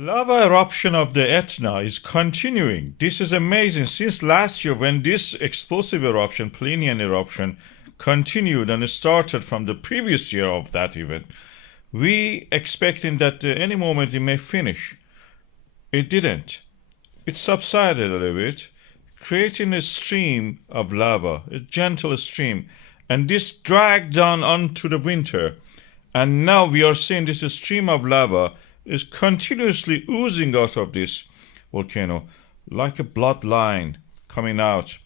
Lava eruption of the Etna is continuing. This is amazing. Since last year, when this explosive eruption, Plinian eruption, continued and started from the previous year of that event, we expecting that any moment it may finish. It didn't. It subsided a little bit, creating a stream of lava, a gentle stream, and this dragged on onto the winter. And now we are seeing this stream of lava is continuously oozing out of this volcano like a bloodline coming out,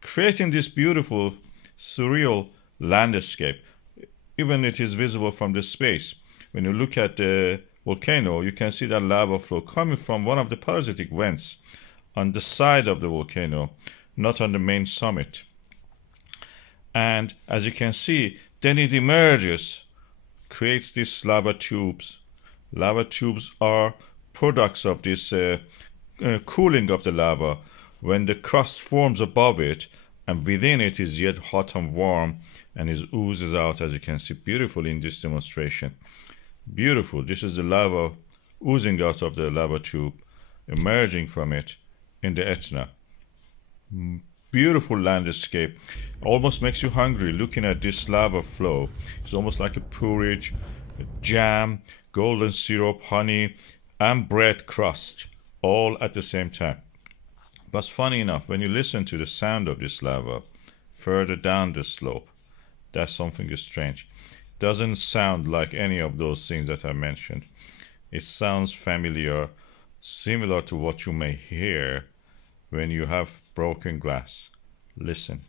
creating this beautiful, surreal landscape. Even it is visible from the space. When you look at the volcano, you can see that lava flow coming from one of the parasitic vents on the side of the volcano, not on the main summit. And as you can see, then it emerges, creates these lava tubes. Lava tubes are products of this cooling of the lava when the crust forms above it and within it is yet hot and warm and it oozes out, as you can see beautifully in this demonstration. Beautiful. This is the lava oozing out of the lava tube, emerging from it in the Etna. Beautiful landscape. Almost makes you hungry looking at this lava flow. It's almost like a porridge, a jam, golden syrup, honey, and bread crust, all at the same time. But funny enough, when you listen to the sound of this lava further down the slope, that's something strange. Doesn't sound like any of those things that I mentioned. It sounds familiar, similar to what you may hear when you have broken glass. Listen.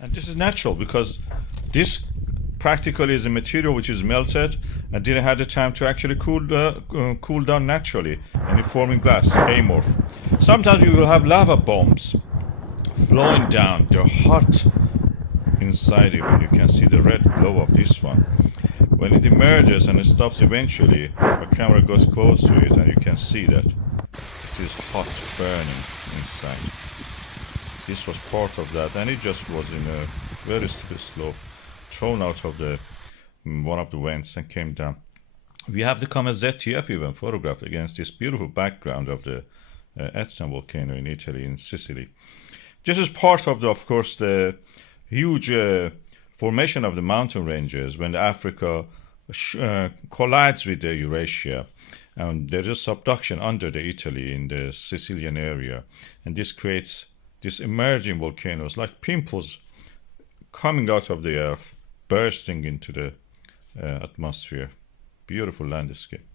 And this is natural because this practically is a material which is melted and didn't have the time to actually cool down naturally and forming glass, amorph. Sometimes you will have lava bombs flowing down. They're hot inside even. You can see the red glow of this one. When it emerges and it stops eventually, the camera goes close to it and you can see that it is hot burning inside. This was part of that, and it just was in a very steep slope, thrown out of the one of the vents and came down. We have the Comet ZTF even photographed against this beautiful background of the Etna volcano in Italy, in Sicily. This is part of course, the huge formation of the mountain ranges when Africa collides with the Eurasia. And there is subduction under the Italy in the Sicilian area, and this creates these emerging volcanoes like pimples coming out of the earth, bursting into the atmosphere. Beautiful landscape.